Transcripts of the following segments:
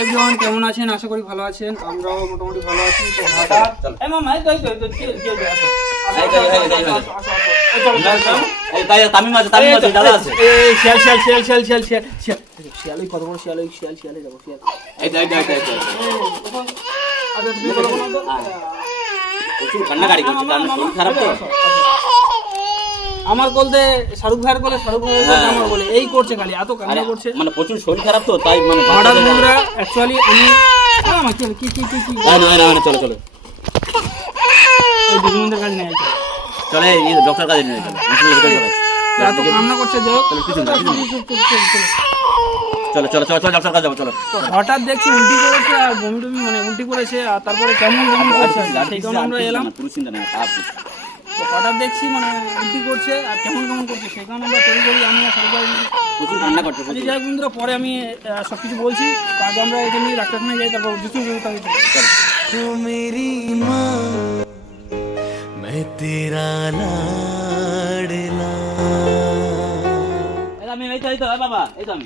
Everyone কেমন আছেন? আশা করি ভালো আছেন। আমরাও মোটামুটি ভালো আছি। তো হঠাৎ এই মামা এই তাই তো। খারাপ আমার বলতে শাহরুখ ভাইয়ের বলে শাহরুখ ভাইয়ের আমার বলে এই করছে খালি এত কান্না করছে। মানে প্রচুর শরীর খারাপ তো তাই মানে হঠাৎ বন্ধুরা অ্যাকচুয়ালি আমি আমার কি কি কি কি না না না চলো চলো। এই কাজ নেই চলে এই ডক্টর নিয়ে চলো। এত কান্না করছে চলো পিছন চলো চলো চলো চলো। ডক্টর কাছে যাব চলো। হঠাৎ দেখছি উল্টি করেছে আর বমি টমি মানে উল্টি করেছে আর তারপরে কেমন কেমন করছে? আমরা এলাম। পুরো চিন্তা নেই তো হঠাৎ দেখছি মানে উল্টি করছে আর কেমন কেমন করছে সেই কারণে আমরা তৈরি করি আমি আর শাহরুখ ভাই প্রচুর ঠান্ডা করছে আচ্ছা প্রচুর। যাই হোক বন্ধুরা পরে আমি আহ, সবকিছু বলছি তো আগে আমরা এখানে ডাক্তারখানায় যাই তারপর কিছু तू मेरी माँ मैं तेरा लाडला এই তো আমি এই তো এই তো এই বাবা এই তো আমি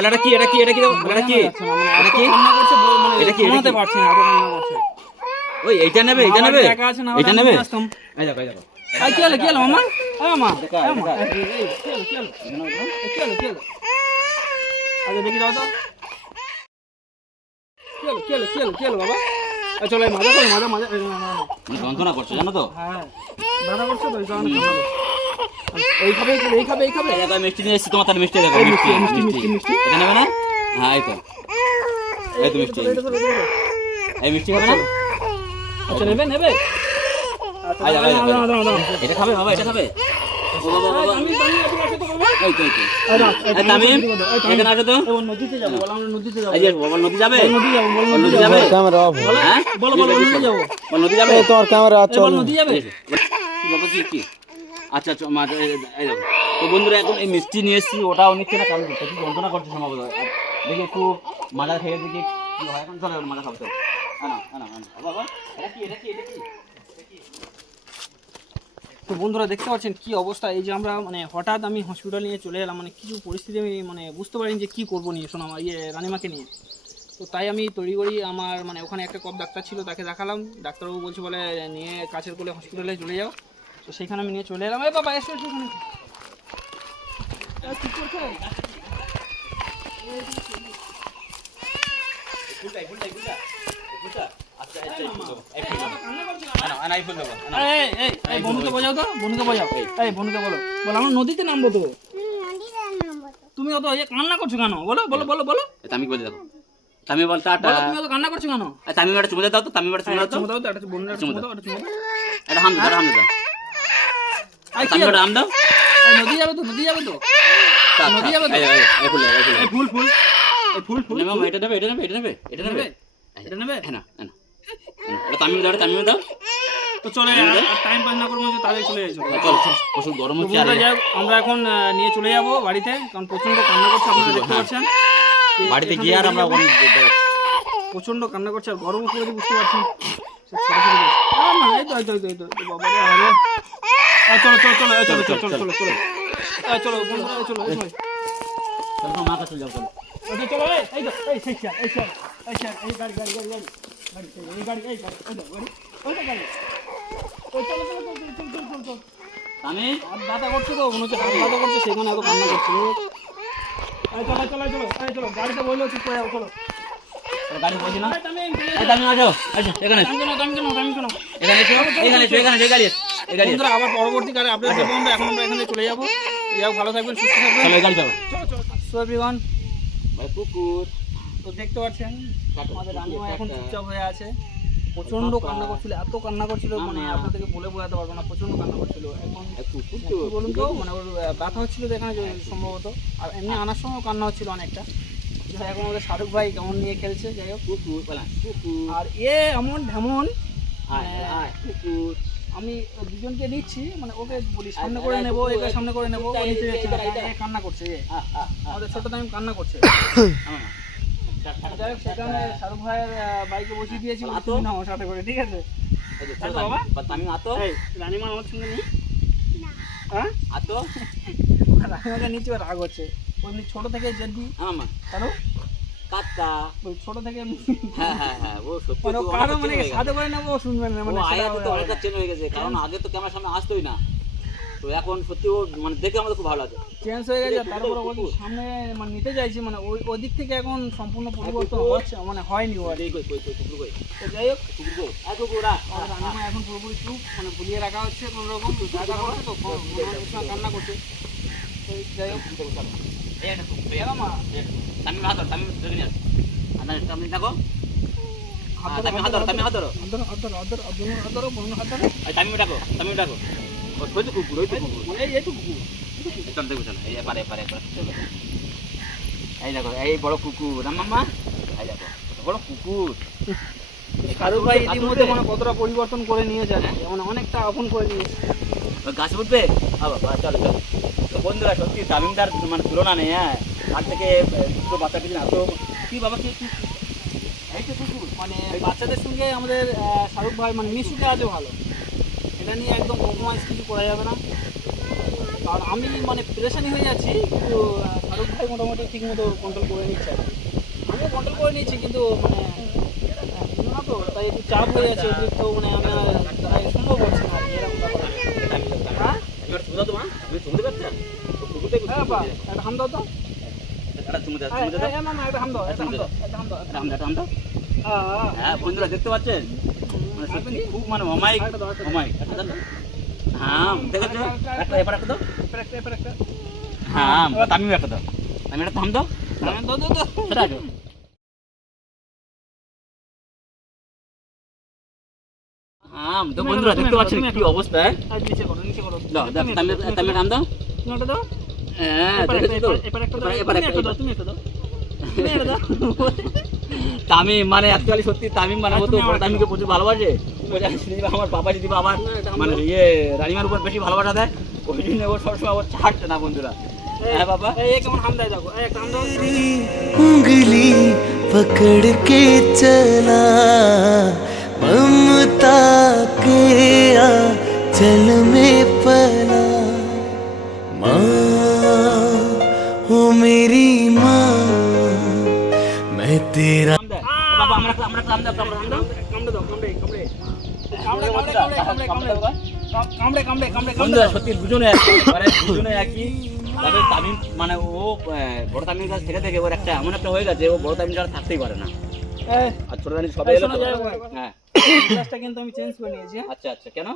এটা কি এটা কি এটা কি এটা কি এটা কি এটা কি এটা কি ওই এটা নেবে এটা নেবে এটা নেবে এই দেখো এই দেখো আই খেলো খেলো মামা মামা খেলো খেলো খেলো খেলো আগে দেখি যাও তো খেলো খেলো খেলো খেলো বাবা চলো মজা করো মজা মজা যন্ত্রণা করছ জানো তো হ্যাঁ দাদা করছ তো এই খাবে এই খাবে এই খাবে এটা মিষ্টি নিয়ে এসেছি তোমার তার মিষ্টি দেখো মিষ্টি মিষ্টি মিষ্টি মিষ্টি এটা নেবে না হ্যাঁ এই তো এই তো মিষ্টি এই মিষ্টি খাবে না আচ্ছা নেবে নেবে আচ্ছা আচ্ছা তো বন্ধুরা এখন এই মিষ্টি নিয়ে এসেছি ওটা অনেক কারণ করতে কি যন্ত্রণা করছে সম্ভবত দেখি একটু মাজা খেয়ে দেখি কি হয় এখন চলে মাজা খাব চলো বাবা এটা কি এটা কি এটা কি তো বন্ধুরা দেখতে পাচ্ছেন কি অবস্থা? এই যে আমরা মানে হঠাৎ আমি হসপিটাল নিয়ে চলে এলাম মানে কিছু পরিস্থিতি আমি মানে বুঝতে পারিনি যে কী করব নিয়ে শোনো আমার ইয়ে রানিমাকে নিয়ে। তো তাই আমি তৈরি করি আমার মানে ওখানে একটা কপ ডাক্তার ছিল তাকে দেখালাম। ডাক্তারবাবু বলছে বলে নিয়ে কাছের কোলে হসপিটালে চলে যাও। তো সেখানে আমি নিয়ে চলে এলাম। এই বাবা এসো ফুলটা আচ্ছা ফুল দেবো এই ফুল দেবো আনা আনা এই ফুল দেবো আনা এই, এই, এই, বোঝাও তো বন্ধুকে বোঝাও। এই। বন্ধুকে বলো। বলো আমরা নদীতে নামবো তো। তুমি অত কান্না করছ কেন? বলো বলো বলো বলো। এই বলে দেখো তামি বল টাটা তুমি অত কান্না করছ কেন? তামি একটা চুমে দাও তো তামি একটা চুমে দাও তো। চুমো দাও তো, একটা বন্ধুর একটা দাও, একটা চুমো দাও। এটা হাম দাও হাম দাও। এই, কি তামি হলো? একটা হাম দাও। নদী যাবে তো নদী যাবে তো? নদী যাবে তো? এই এই এই ফুল এই ফুল। ফুল ফুল। এই ফুল ফুল নেবে এটা নেবে এটা নেবে এটা নেবে। এটা নেবে? নেবে? এটা নেবে? হ্যাঁ না না এটা তামিম দাও এটা দাও। তো চলে টাইম পাস না করব তাদের চলে যাই প্রচুর গরম হচ্ছে আমরা এখন নিয়ে চলে যাব বাড়িতে কারণ প্রচণ্ড কান্না করছে আপনারা দেখতে হ্যাঁ। পাচ্ছেন। বাড়িতে গিয়ে আর আমরা প্রচণ্ড কান্না করছে আর গরম কি হয়েছে বুঝতে পারছি চলো চলো চলো চলো চলো চলো চলো। চলো চলো চলো চলো। চল মা কাছে যাও চল। ওকে চলো এই এই এই সেই এই চেয়ার এই গাড়ি গাড়ি গাড়ি গাড়ি। গাড়ি এই গাড়ি এই গাড়ি তো গাড়ি। আমি হাত ব্যথা করছে তো মনে হচ্ছে হাত ব্যথা করছে সেখানে এত কান্না করছে। চলো চলো চলো চলো গাড়িতে বলল চুপ করে চলো। গাড়ি বলছি না? এই তামিম, তুমি- এই তুমি আসো আসো এখানে তামিম কেন, তামিম কেন, তামিম কেন? এখানে এখানে এখানে গাড়ি এসো, এই গাড়ি এসো। বন্ধুরা আবার পরবর্তীকালে আপডেট দেবো আমরা এখন আমরা এখানে চলে যাব। যাও ভালো থাকবেন সুস্থ থাকবেন। চলো এই গাড়ি চলো সো এভরিওয়ান কুকুর। তো দেখতে পাচ্ছেন আমাদের রানিমা এখন চুপচাপ হয়ে আছে। প্রচণ্ড কান্না করছিল এত কান্না করছিল মানে। আপনাদেরকে বলে বোঝাতে পারব না প্রচণ্ড কান্না করছিল। এখন বলুন তো মানে ওর ব্যথা হচ্ছিল তো এখানে সম্ভবত। আর এমনি আনার সময়ও কান্না হচ্ছিল অনেকটা। এখন আমাদের শাহরুখ ভাই কেমন নিয়ে খেলছে যাই হোক। আর এ এমন ঢেমন কুকুর। আমি দুজনকে নিচ্ছি মানে ওকে বলি সামনে করে নেব একে সামনে করে নেব কান্না করছে আমাদের ছোট টাইম কান্না করছে। আমার যাই সেখানে শাহরুখ ভাইয়ের বাইকে বসিয়ে দিয়েছি আতো? সাথে করে ঠিক আছে? এই যে আতো চলো বাবা? বাবা আমি আতো রানিমা আমার সঙ্গে নেই? হ্যাঁ? আতো রানিমাকে নিচে রাগ হচ্ছে। এমনি ছোট থেকে জেদি আমা কারও কাকা ওই ছোট থেকে হ্যাঁ হ্যাঁ হ্যাঁ ও সত্যি মানে কারও মানে সাথে করে ও না ও মানে সেটা তো অনেকটা চেঞ্জ হয়ে গেছে কারণ আগে তো ক্যামেরার সামনে আসতোই না। তো এখন সত্যি ও মানে দেখে আমাদের খুব ভালো লাগে চেঞ্জ হয়ে গেছে তারপরে সামনে মানে নিতে চাইছি মানে ওই ওই দিক থেকে এখন সম্পূর্ণ পরিবর্তন হচ্ছে মানে হয়নি ও আর। কি। এই কই কই কই কুকুর কই? তো যাই হোক কুকুর কই? কুকুর রানিমা এখন পুরোপুরি চুপ মানে ভুলিয়ে রাখা হচ্ছে কোনো রকম রাখা করছে তো কান্না করছে। তো যাই হোক। কুকুর এই এরা মা। আমি ধর আমি ধরে নিয়ে আসি আদা তুমি দেখো। তুমি হাত ধরো তুমি হাত ধরো হাত ধরো, হাত ধরো, হাত ধরো, হাত ধরো, হাত ধরো, তুমি ডাকো তুমি ডাকো ওই তো কুকুর ওই তো কুকুর এই- তো কুকুর। চল দেখো চল এই পারে পারে পারে এই দেখো এই বড় কুকুর না মাম্মা এই দেখো বড় কুকুর শাহরুখ ভাই ইতিমধ্যে মানে কতটা পরিবর্তন করে নিয়েছে আর মানে অনেকটা আপন করে নিয়েছে গাছে উঠবে বাবা চলো চলো তো বন্ধুরা সত্যি তামিমদার মানে তুলনা নেই হ্যাঁ। তার থেকে দুটো বাচ্চা কিছু না তো কি বাবা কি কি- এই তো কুকুর। মানে বাচ্চাদের সঙ্গে আমাদের শাহরুখ ভাই মানে মিশুকে আছে ভালো। এটা নিয়ে একদম কম্প্রোমাইজ কিছু করা যাবে না। আর আমি মানে প্রেশানি হয়ে যাচ্ছি কিন্তু শাহরুখ ভাই মোটামুটি ঠিকমতো কন্ট্রোল করে নিচ্ছে আর আমিও কন্ট্রোল করে নিচ্ছি কিন্তু মানে না তো তাই একটু চাপ হয়ে যাচ্ছে অতিরিক্ত মানে আমি আর সম্ভব হচ্ছে না এরকম ব্যাপার। হ্যাঁ? এবার তো মা তুমি একটা হ্যাঁ বা একটা হাম দাও তো। তুমি দাও হ্যাঁ হ্যাঁ, মামা একটা হাম দাও একটা হাম দাও একটা হাম দাও একটা হাম দাও। একটা হাম দাও। হ্যাঁ, হ্যাঁ। হ্যাঁ বন্ধুরা দেখতে পাচ্ছেন? মানে বন্ধুরা দেখতে পাচ্ছেন কি অবস্থা? আর নিচে করো নিচে দাও দাও তুমি তামিম তামিম দাও দাও হ্যাঁ তুমি তামিম মানে অ্যাকচুয়ালি সত্যি তামিম মানে ও তো তুমি আমার বড় তামিমকে প্রচুর ভালোবাসে ও জানে যদি আমার বাবা যদি আবার মানে ইয়ে রানিমার উপর বেশি ভালোবাসা দেয় ওই জন্য ও সবসময় ওর ছাড়ছে না বন্ধুরা হ্যাঁ বাবা এই এই কেমন হাম দেয় দেখো এই একটা হাম দাও तेरी उंगली पकड़ के चला ममता के आंचल में पला মানে ও বড় তামিমের গাছ থেকে থেকে ওর একটা এমন একটা হয়ে গেছে ও বড় তামিল ছাড়া থাকতেই পারে না। আর ছোট তামিম সবাই এলো হ্যাঁ। কিন্তু আমি চেঞ্জ করে নিয়েছি। আচ্ছা আচ্ছা কেন?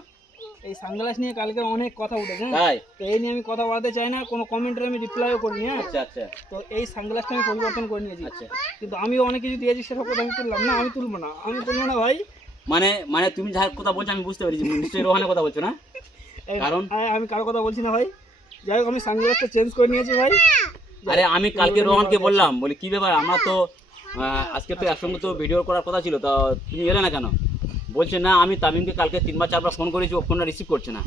এই সানগ্লাস নিয়ে কালকে অনেক কথা উঠেছে হ্যাঁ? তাই? তো এই নিয়ে আমি কথা বলতে চাই না কোনো কমেন্টের আমি রিপ্লাইও করিনি হ্যাঁ? আচ্ছা আচ্ছা। তো এই সানগ্লাসটা আমি পরিবর্তন করে নিয়েছি। আচ্ছা। কিন্তু আমিও অনেক কিছু দিয়েছি সেসব কথা আমি তুললাম না আমি তুলবো না। আমি তুলবো না ভাই। মানে মানে তুমি যার কথা বলছো আমি বুঝতে পেরেছি নিশ্চয়ই রোহানের কথা বলছো না? কারণ? আমি কারও কথা বলছি না ভাই। যাই হোক আমি সানগ্লাসটা চেঞ্জ করে নিয়েছি ভাই। আরে আমি কালকে রোহানকে বললাম বলি কি ব্যাপার? আমার তো আজকে তো একসঙ্গে তো ভিডিও করার কথা ছিল তো তুমি এলে না কেন? বলছে না আমি তামিমকে কালকে তিনবার চারবার ফোন করেছি ও ফোনটা রিসিভ করছে না।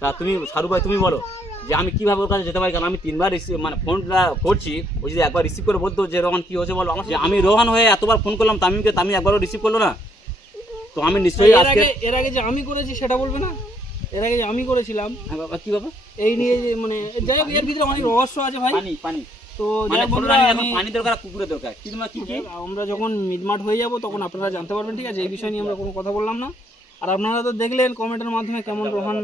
তা তুমি শাহরুখ ভাই তুমি বলো যে আমি কীভাবে ওর কাছে যেতে পারি? কারণ আমি তিনবার রিসিভ মানে ফোনটা করছি ও যদি একবার রিসিভ করে বলতো যে রোহান কি হয়েছে বলো? আমার আমি রোহান হয়ে এতবার ফোন করলাম তামিমকে তামিম একবারও রিসিভ করল না? তো আমি নিশ্চয়ই এর আজকে আগে এর আগে যে আমি করেছি সেটা বলবে না? এর আগে যে আমি করেছিলাম হ্যাঁ বাবা কি বাবা? এই নিয়ে যে মানে যাই হোক এর ভিতরে অনেক রহস্য আছে ভাই। পানি পানি। তো মানে পানি দরকার আর কুকুরের দরকার কি কি কি? আমরা যখন মিটমাট হয়ে যাব তখন আপনারা জানতে পারবেন ঠিক আছে? এই বিষয় নিয়ে আমরা কোনো কথা বললাম না। আর আপনারা তো দেখলেন কমেন্টের মাধ্যমে কেমন রোহান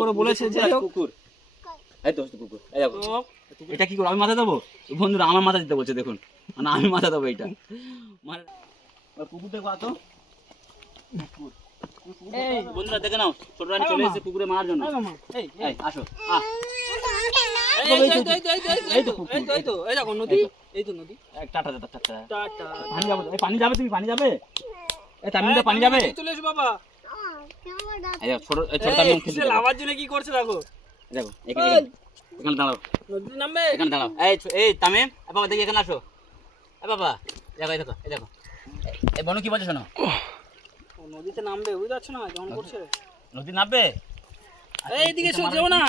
করে বলেছে যে কুকুর কুকুর। এই তো কুকুর এই এটা কি করব? আমি মাথা দেবো? বন্ধুরা আমার মাথা দিতে বলছে দেখুন। মানে আমি মাথা দেবো এটা মানে কুকুর দেখো আতো বন্ধুরা দেখে নাও ছোট রানী চলে এসেছে কুকুরে মারার জন্য। এই আসো। আহ। পানি যাবে এই পানি যাবে তুমি পানি যাবে পানি যাবে চলে এসো বাবা। ছোট ছোট এই, তামিম সে খেলতে দেখো। লাভার জন্য কি করছে দেখো দেখো এখানে দাঁড়াও এখানে এই এই তামিম বাবা দেখি এখানে আসো এ বাবা দেখো এই দেখো এই দেখো এই বনু কি বলছে শোনো নদীতে নামবে বুঝতে পারছ না কেমন করছে নদী নামবে এইদিকে এসো যেও না।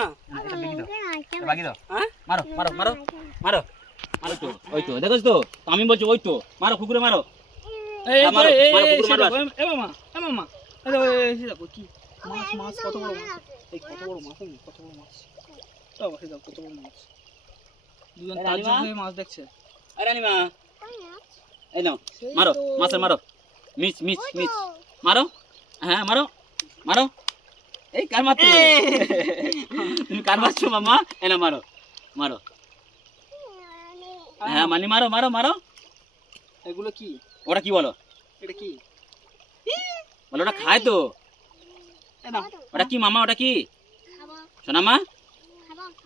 বিকি দাও দাও হ্যাঁ? মারো মারো মারো। মারো। মারো তো ওই তো দেখোস তো? আমি বলছি ওই তো মারো কুকুরে মারো। এই হ্যাঁ, মারো, মারো, এই, কুকুর মারো। এ মামা এ মামা। এই দেখো, এই, এই, দেখো কি মাছ মাছ কত বড় মাছ। এই কত বড় মাছ কত বড় মাছ। দেখো কত বড় মাছ। দুজন মাছ দেখছে। আরে রানিমা। এই নাও মারো তো। মাছে মারো। মিচ মিচ মিচ মারো। হ্যাঁ মারো মারো। এই কার মারছো তুমি কার মারছো মামা এই না মারো মারো হ্যাঁ মানি মারো মারো মারো এগুলো কি ওটা কি বলো এটা কি বলো ওটা খায় তো ওটা কি মামা ওটা কি শোনা মা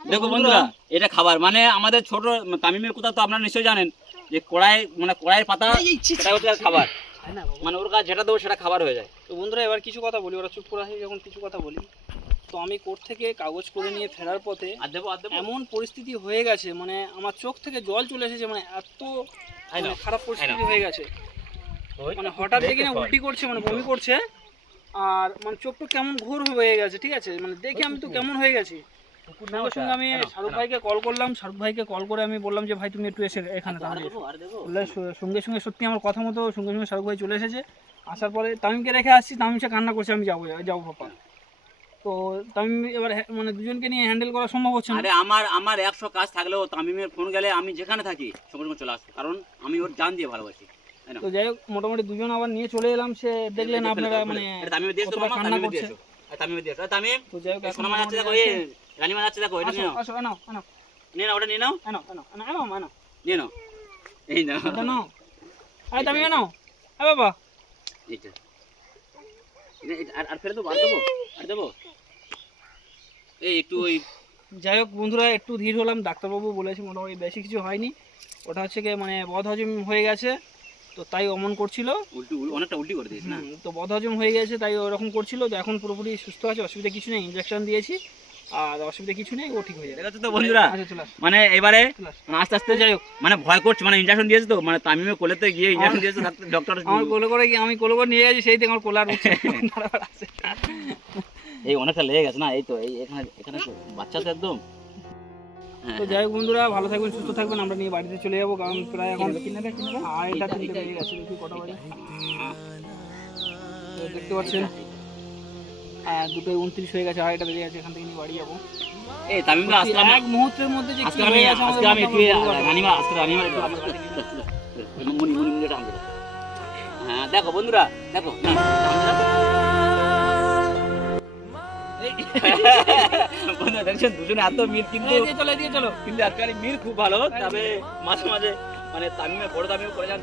দেখো বন্ধুরা এটা খাবার মানে আমাদের ছোট তামিমের কথা তো আপনারা নিশ্চয়ই জানেন যে কড়াই মানে কড়াইয়ের পাতা খাবার তাই না মানে ওর কাছে যেটা দেবো সেটা খাবার হয়ে যায়। তো বন্ধুরা এবার কিছু কথা বলি ওরা চুপ করে আছে যখন কিছু কথা বলি। তো আমি কোর্ট থেকে কাগজ করে নিয়ে ফেরার পথে এমন পরিস্থিতি হয়ে গেছে মানে আমার চোখ থেকে জল চলে এসেছে মানে এত মানে খারাপ পরিস্থিতি হয়ে গেছে। মানে হঠাৎ দেখি না উল্টি করছে মানে বমি করছে। আর মানে চোখটা কেমন ঘোর হয়ে গেছে ঠিক আছে? মানে দেখে আমি তো কেমন হয়ে গেছি। সঙ্গে সঙ্গে আমি শাহরুখ ভাইকে কল করলাম শাহরুখ ভাইকে কল করে আমি বললাম যে ভাই তুমি একটু এসে এখানে তাহলে দেবো আর দেবো বললে স- সঙ্গে সঙ্গে সত্যি আমার কথা মতো সঙ্গে সঙ্গে শাহরুখ ভাই চলে এসেছে। আসার পরে তামিমকে রেখে আসছি তামিম সে কান্না করছে আমি যাব যাব পাপা তো তামিম এবার মানে দুজনকে নিয়ে হ্যান্ডেল করা সম্ভব হচ্ছে না। আরে আমার আমার একশো কাজ থাকলেও তামিমের ফোন গেলে আমি যেখানে থাকি সঙ্গে সঙ্গে চলে আসব। কারণ আমি ওর জান দিয়ে ভালোবাসি তো যাই হোক মোটামুটি দুজন আবার নিয়ে চলে এলাম। সে দেখলেন আপনারা মানে এটা তামিমে দিয়েছ কতটা কান্না করছে। দিয়েছ এই তামিমে তো যাই হোক এখন রানিমা যাচ্ছে দেখো এটা নাও। আসো এনাও এনাও নিয়ে নাও ওটা নিয়ে নাও। এনাও এনাও এনাও এনাও নিয়ে নাও। এই নাও। এটা নাও। আরে তামিম এনাও এ বাবা। এটা- এটা- আর আর ফেলে দেবো আর দেবো আর দেবো। এই একটু ওই যাই হোক বন্ধুরা একটু ধীর হলাম ডাক্তারবাবু বলেছে মোটামুটি বেশি কিছু হয়নি। ওটা হচ্ছে গিয়ে মানে বদহজম হয়ে গেছে তো তাই অমন করছিল। উল্টি উল- অনেকটা উল্টি করে দিয়েছি না? তো বদহজম হয়ে গেছে তাই ওরকম করছিল তো এখন পুরোপুরি সুস্থ আছে অসুবিধা কিছু নেই। ইঞ্জেকশন দিয়েছি। আর অসুবিধা কিছু নেই ও ঠিক হয়ে যাবে। তো বন্ধুরা আচ্ছা মানে এবারে আস্তে আস্তে যাই মানে ভয় করছে মানে ইঞ্জেকশন দিয়েছে তো মানে তামিমে কোলেতে গিয়ে ইঞ্জেকশন দিয়েছে ডক্টর আমার কোলে করে গিয়ে আমি কোলে করে নিয়ে গেছি সেই থেকে আমার কোলার উঠছে এই অনেকটা লেগে গেছে না এই তো এই এখানে এখানে বাচ্চা তো একদম। হ্যাঁ তো যাই হোক বন্ধুরা ভালো থাকবেন সুস্থ থাকবেন আমরা নিয়ে বাড়িতে চলে যাব কারণ প্রায় এখন আড়াইটা তিনটে বেজে গেছে কটা বাজে। দেখতে পাচ্ছেন দুটোই উনত্রিশ হয়ে গেছে আড়াইটা বেজে গেছে এখান থেকে নিয়ে বাড়ি যাব। এই তামিমকে আজকে এক মুহূর্তের মধ্যে যে আজকে আমি আজকে আমি একটু মধ্যে আমরা বলতে পারব না। রানিমা আজকে রানিমা একটু মুনি মুনি মুনি হ্যাঁ দেখো বন্ধুরা দেখো। বন্ধুরা দেখছেন দুজনে এত মিল কিন্তু এই, দিয়ে চলো কিন্তু আজকাল মিল খুব ভালো তবে মাঝে মাঝে মানে তামিমে বড় দামিও করে যান